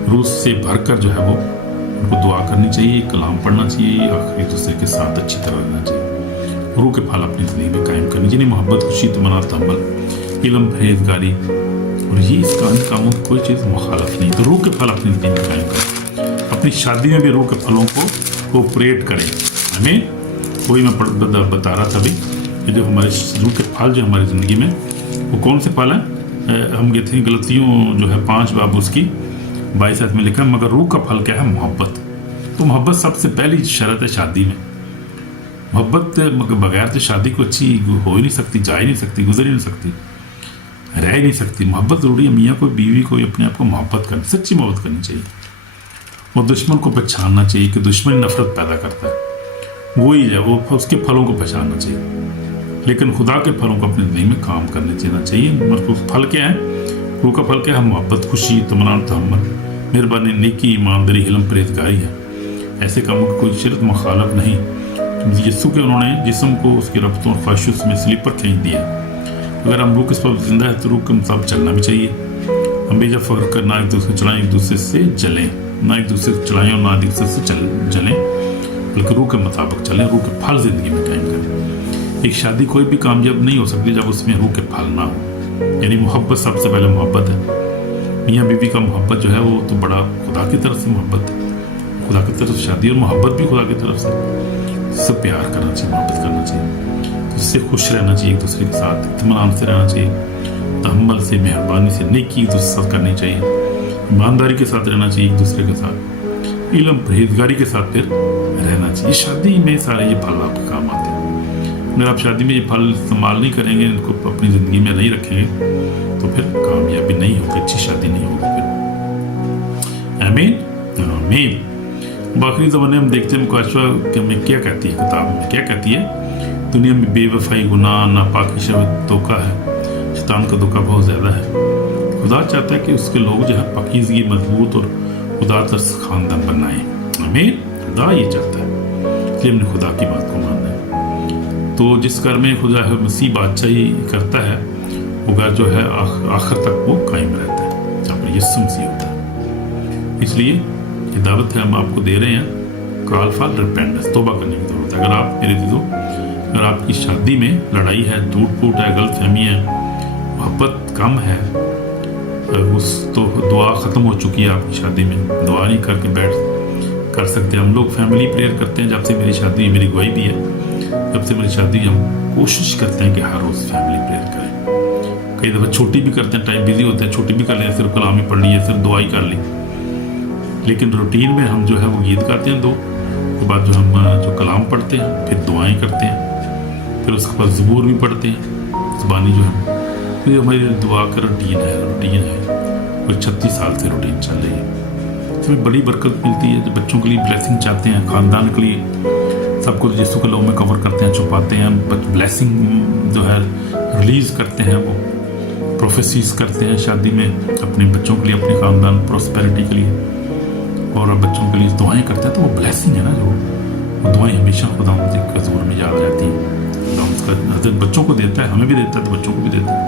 रूह से भरकर जो है वो उनको दुआ करनी चाहिए, कलाम पढ़ना चाहिए, आखिरी दूसरे के साथ अच्छी तरह रहना चाहिए, रूह के फल अपनी ज़िंदगी में कायम करनी चाहिए, मोहब्बत, खुशी, तमन्ना, तहम्मुल, इल्म, परहेज़गारी, और ये इसका इन कामों की कोई चीज़ मुखालफ नहीं। तो रूह के फल अपनी ज़िंदगी में कायम करें, अपनी शादी में भी रूह के फलों को कोऑपरेट करें। हमें वही मैं बता रहा था अभी कि जो हमारे रूह के फल जो हमारी ज़िंदगी में, वो कौन से फल हैं। हम कहते हैं गलतियों जो है 5 बाब उसकी 22 में लिखा, मगर रूह का फल क्या है, मोहब्बत। तो मोहब्बत सबसे पहली शर्त है शादी में। मोहब्बत बगैर तो शादी को अच्छी हो ही नहीं सकती, जा ही नहीं सकती, गुजर ही नहीं सकती, रह ही नहीं सकती। मोहब्बत जरूरी है। मियाँ को, बीवी को अपने आप को मोहब्बत करनी, सच्ची मोहब्बत करनी चाहिए, और दुश्मन को पहचानना चाहिए कि दुश्मन नफरत पैदा करता है, वही है, वो उसके फलों को पहचानना चाहिए, लेकिन खुदा के फलों को अपनी ज़िंदगी में काम करने देना चाहिए। मतलब फल क्या है, रूह का फल क्या है, मोहब्बत, खुशी, तमन्ना, तहम्मुल, मेहरबानी, नेकी, ईमानदारी, इल्म, परहेज़गारी है। ऐसे कामों की कोई शर्त मुखालफ नहीं। यीशु के उन्होंने जिस्म को उसकी रफ्तों और ख्वाहिशों में स्लीपर खींच दिया। अगर हम रूह के सब जिंदा है तो रूह के मुताबिक चलना भी चाहिए। हम बेजा फख्र कर ना एक दूसरे चलाएं, एक दूसरे से जलें, ना एक दूसरे से चलाएं और ना एक दूसरे से जलें, बल्कि रूह के मुताबिक चलें, रूह के फल जिंदगी में कायम करें। एक शादी कोई भी कामयाब नहीं हो सकती जब उसमें रूह के फल ना हो। यानी मोहब्बत, सबसे पहले मोहब्बत है। मियाँ बीवी का मोहब्बत जो है वो तो बड़ा खुदा की तरफ से मोहब्बत है, खुदा की तरफ शादी, और मोहब्बत भी खुदा की तरफ से। सब प्यार करना चाहिए, मोहब्बत करना चाहिए, उससे खुश रहना चाहिए, एक दूसरे के साथ इत्मीनान से रहना चाहिए, तहम्मुल से, मेहरबानी से, नेकी एक दूसरे के साथ करनी चाहिए, ईमानदारी के साथ रहना चाहिए, एक दूसरे के साथ इल्म, परहेज़गारी के साथ फिर रहना चाहिए। शादी में सारे ये फल आपके काम आते हैं। अगर आप शादी में ये फल इस्तेमाल नहीं करेंगे, इनको अपनी ज़िंदगी में नहीं रखेंगे, तो फिर कामयाबी नहीं होगी, अच्छी शादी नहीं होगी फिर। आमीन आमीन। आखिरी ज़माने हम देखते हैं मुकाशवा में क्या कहती है, किताब में क्या कहती है, दुनिया में बेवफाई, गुनाह, नापाकी, शहवत, धोखा है, शैतान का धोखा बहुत ज़्यादा है। खुदा चाहता है कि उसके लोग जो है पाकीज़गी, मजबूत और खुदा तरस खानदान बनाए। आमीन। खुदा ये चाहता है, इसलिए हमने खुदा की बात को मानना है। तो जिस घर में खुदा है मसीह बादशाही करता है, वो घर जो है आखिर तक वो कायम रहता है, जहाँ पर यीशु मसीह होता है। इसलिए ये दावत है हम आपको दे रहे हैं, कॉल फॉर रिपेंटेंस, तौबा करने की जरूरत है। अगर आप मेरे चीज़ों, अगर आपकी शादी में लड़ाई है, टूट फूट है, गलत फहमी है, मोहब्बत कम है, उस तो दुआ ख़त्म हो चुकी है आपकी शादी में, दुआ नहीं करके बैठ कर सकते। हम लोग फैमिली प्रेयर करते हैं। जब से मेरी शादी, मेरी गवाही भी है, जब से मेरी शादी हम कोशिश करते हैं कि हर रोज़ फैमिली प्रेयर करें। कई दफ़ा छोटी भी करते हैं, टाइम बिजी होते हैं, छोटी भी कर लें, सिर्फ कलाम ही पढ़ ली है, सिर्फ दुआ ही कर ली। लेकिन रूटीन में हम जो है वो गीत गाते हैं, 2 के बाद जो हम जो कलाम पढ़ते हैं, फिर दुआएं करते हैं, फिर उसके बाद ज़बूर भी पढ़ते हैं ज़बानी जो है। तो ये हमारी दुआ का रूटीन है। कोई 36 साल से रूटीन चल रही है। इसमें बड़ी बरकत मिलती है। जो बच्चों के लिए ब्लेसिंग चाहते हैं, ख़ानदान के लिए, सब कुछ यीशु के लोग में कवर करते हैं, छुपाते हैं, ब्लेसिंग जो है रिलीज़ करते हैं, वो प्रोफेसीज करते हैं शादी में अपने बच्चों के लिए, अपने ख़ानदान प्रोस्पेरिटी के लिए, और बच्चों के लिए दुआएं करते हैं। तो वो ब्लेसिंग है ना, जो वो दुआएं हमेशा खुदा के हज़ूर में याद रहती हैं। खुदा उसका नज़र बच्चों को देता है, हमें भी देता है, तो बच्चों को भी देता है।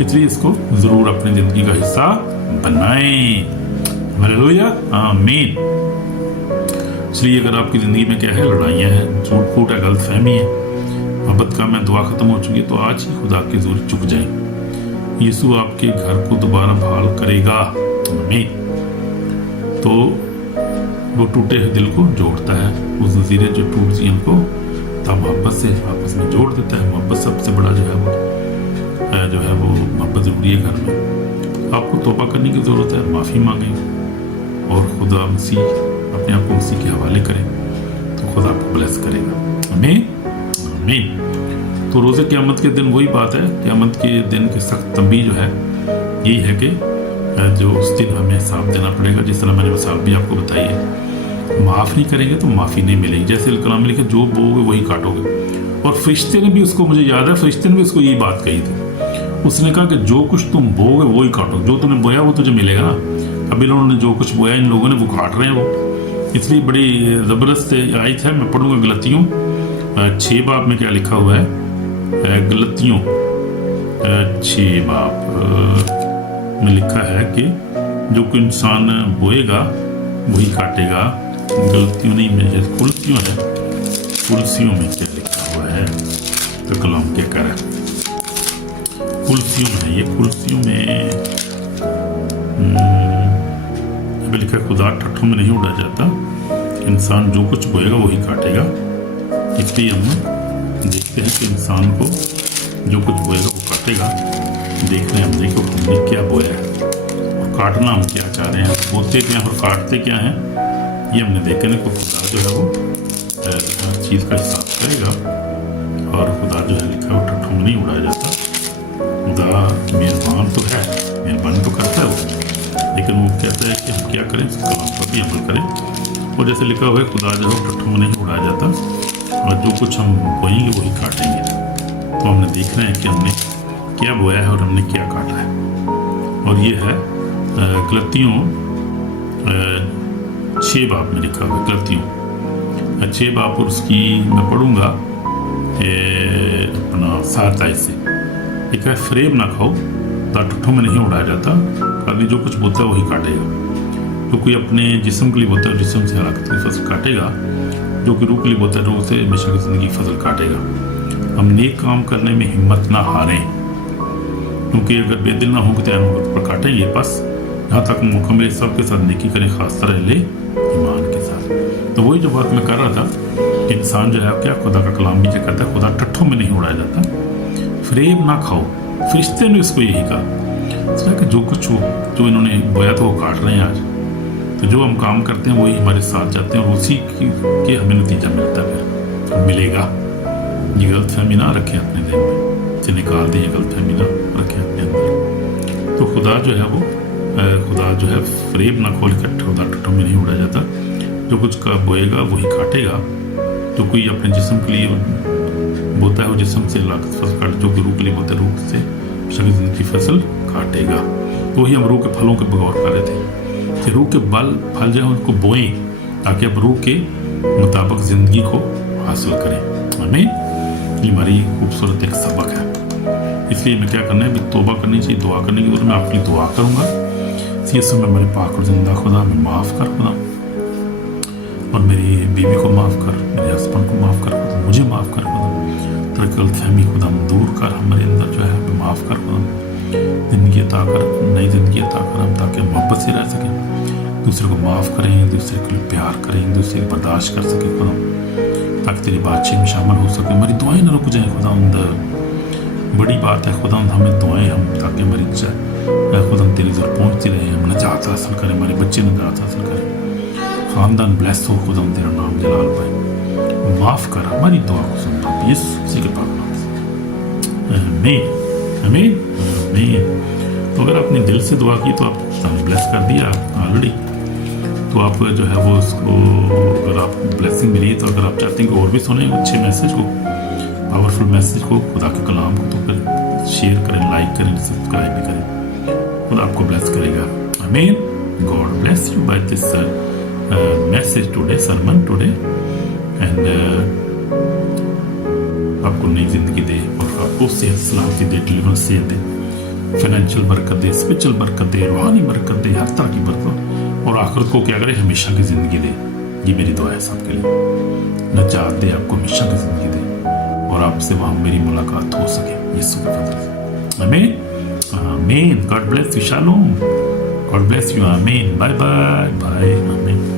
इसलिए इसको ज़रूर अपनी ज़िंदगी का हिस्सा बनाएं। हालेलुया, आमीन। इसलिए अगर आपकी ज़िंदगी में क्या है, लड़ाइयाँ हैं, झूठ फूट है, गलत फहमी है, मोहब्बत का में दुआ ख़त्म हो चुकी है, तो आज ही खुदा की ज़रूर चुक जाए। यीशु आपके घर को दोबारा बहाल करेगा, आमीन। तो वो टूटे हुए दिल को जोड़ता है, वो ज़ंजीरें जो टूट सी उनको मोहब्बत से आपस में जोड़ देता है। मोहब्बत सबसे बड़ा जो है वो मोहब्बत ज़रूरी है घर में। आपको तौबा करने की ज़रूरत है, माफ़ी मांगें और खुदा मसीह अपने आप को मसीह के हवाले करें, तो खुदा आपको ब्लेस करेगा। आमीन, आमीन। तो रोज़े क़यामत के दिन वही बात है, क़यामत के दिन की सख्त तंबीह जो है यही है कि जो उस दिन हमें हिसाब देना पड़ेगा। जिस तरह मैंने मिसाल भी आपको बताई है, माफ़ नहीं करेंगे तो माफ़ी नहीं मिलेगी। जैसे कलाम में लिखा, जो बोओगे वही काटोगे। और फरिश्ते ने भी उसको, मुझे याद है, फरिश्ते ने भी उसको यही बात कही थी। उसने कहा कि जो कुछ तुम बोओगे वही काटो, जो तुमने बोया वो तुझे मिलेगा ना। अभी इन्होंने जो कुछ बोया, इन लोगों ने वो काट रहे हैं वो। इसलिए बड़ी ज़बरदस्त आयत है। मैं पढ़ूंगा गलतियों 6 बाब में क्या लिखा हुआ है। गलतियों 6 बाब में लिखा है कि जो कोई इंसान बोएगा वही काटेगा। गलतियों नहीं, में कुलसियों है, कुलसियों में क्या लिखा हुआ है, तो कलाम क्या कर रहा है, कुलसियों में है ये। कुलसियों में अभी लिखा है, खुदा ठट्ठों में नहीं उड़ा जाता, इंसान जो कुछ बोएगा वही काटेगा। इसलिए हम देखते हैं कि इंसान को जो कुछ बोएगा वो काटेगा। देख रहे हैं हमने कि हमने क्या बोया है और काटना हम क्या चाह रहे हैं, बोते क्या और काटते क्या हैं, ये हमने देखा नहीं। तो खुदा जो है वो हर चीज़ का हिसाब करेगा, और खुदा जो है लिखा वो ठट्ठों में नहीं उड़ाया जाता। खुदा मेहरबान तो है, मेहरबानी तो करता है वो, लेकिन वो कहता है कि हम क्या करें, इस कलाम पर भी अमल करें। और जैसे लिखा हुआ है, खुदा जो है ठट्ठों में नहीं उड़ाया जाता, और जो कुछ हम बोएंगे वही काटेंगे। तो हमने देख रहे हैं कि हमने क्या बोया है और हमने क्या काटा है। और ये है गलतियों 6 बाब में लिखा हुआ है। गलतियों 6 बाब, और उसकी मैं पढ़ूंगा अपना 7 आयत से। लिखा है, फरेब ना खाओ, ठट्ठों में नहीं उड़ाया जाता, आदमी जो कुछ बोता है वही काटेगा। जो कोई अपने जिस्म के लिए बोता है, जिस्म से हलाकत की फसल काटेगा। जो कि रूह के लिए बोता है, रूह से हमेशा की ज़िंदगी की फसल काटेगा। हम नेक काम करने में हिम्मत ना हारें, क्योंकि अगर बेदिल ना हो तो तैयार वक्त पर काटेंगे। बस जहाँ तक मौका मिले सबके साथ नेकी करें, खास तरह ले ईमान के साथ। तो वही जो बात मैं कर रहा था कि इंसान जो है क्या, खुदा का कलाम भी जो कहता है, खुदा ठट्ठों में नहीं उड़ाया जाता। फरेब ना खाओ, फरिश्ते ने इसको यही कहा। इसलिए कि जो कुछ हो, जो इन्होंने बोया तो वो काट रहे हैं आज। तो जो हम काम करते हैं वही हमारे साथ जाते हैं, और उसी के हमें नतीजा मिलता है, फिर मिलेगा। ये गलत फहमी ना रखें अपने दिल में, इसे निकाल दें, गलत फहमी ना रखें अपने अंदर। तो खुदा जो है वो, खुदा जो है फरेब ना खोल कर, खुदा ठट्ठों में नहीं उड़ाया जाता। जो कुछ का बोएगा वही काटेगा। जो कोई अपने जिस्म के लिए बोता है वो जिस्म से फसल काटे, जो कि रूह के लिए बोता है रूह से जिंदगी की फसल काटेगा। तो वही हम रूह के फलों के बगौर कर रहे थे कि रूह के फल जो है उनको बोएं, ताकि आप रूह के मुताबिक ज़िंदगी को हासिल करें। हमें ये हमारी खूबसूरत एक सबक है। इसलिए मैं क्या करना है, तौबा करनी चाहिए, दुआ करने की जरूरत। मैं आपके लिए दुआ करूँगा। इसी समय मेरे पाक और जिंदा खुदा में माफ़ कर खुदा, और मेरी बीवी को माफ़ कर, मेरे हस्बैंड को माफ़ कर खुदा, मुझे माफ़ कर खुदा, तेरे गलत फहमी खुदा दूर कर, हमारे अंदर जो है माफ़ कर खुदा। ज़िंदगी अता कर, नई ज़िंदगी अता कर हम, ताकि मोहब्बत से रह सकें, दूसरे को माफ़ करें, दूसरे के लिए प्यार करें, दूसरे को बर्दाश्त कर सकें खुदा, ताकि तेरी बातचीत में शामिल हो सके। हमारी दुआएं न रुक जाएँ खुदा, बड़ी बात है खुदा, हमें दुआएं हम ताकि हमारी खुदा तेरी जर पहुँचती रहे, हम नजात हासिल करें, हमारे बच्चे नजात हासिल करें, ख़ानदान ब्लेस हो खुदा, तेरा नाम जलाल पाए। माफ़ कर, हमारी दुआ को सुनना यीशु के पाक नाम से, आमीन आमीन आमीन। तो अगर आपने दिल से दुआ की तो आप ब्लेस कर दिया ऑलरेडी, तो आप जो है वो उसको, अगर आप ब्लेसिंग मिली तो अगर आप चाहते हैं कि और भी सुने अच्छे मैसेज को, पावरफुल मैसेज को, खुदा के कलाम को, तो फिर शेयर करें, लाइक करें, सब्सक्राइब भी करें, खुदा आपको ब्लेस करेगा। आमीन। God bless you by this message today, sermon today, and आपको नई जिंदगी दे और आपको सेहत सलामती दे, डिलीवरेंस सेहत दे, फाइनेंशियल बरकत दे, स्पिरिचुअल बरकत दे, रूहानी बरकत दे, हर तरह की बरकत, और आखिरत को क्या करे, हमेशा की ज़िंदगी दे। ये मेरी दुआ है सबके लिए, नजात दे, आपको हमेशा की ज़िंदगी दे, और आपसे वहाँ मेरी मुलाकात हो सके यीशु के फजल से। आमीन आमीन। God bless you, shalom, God bless you, आमीन, बाय बाय बाय, आमीन।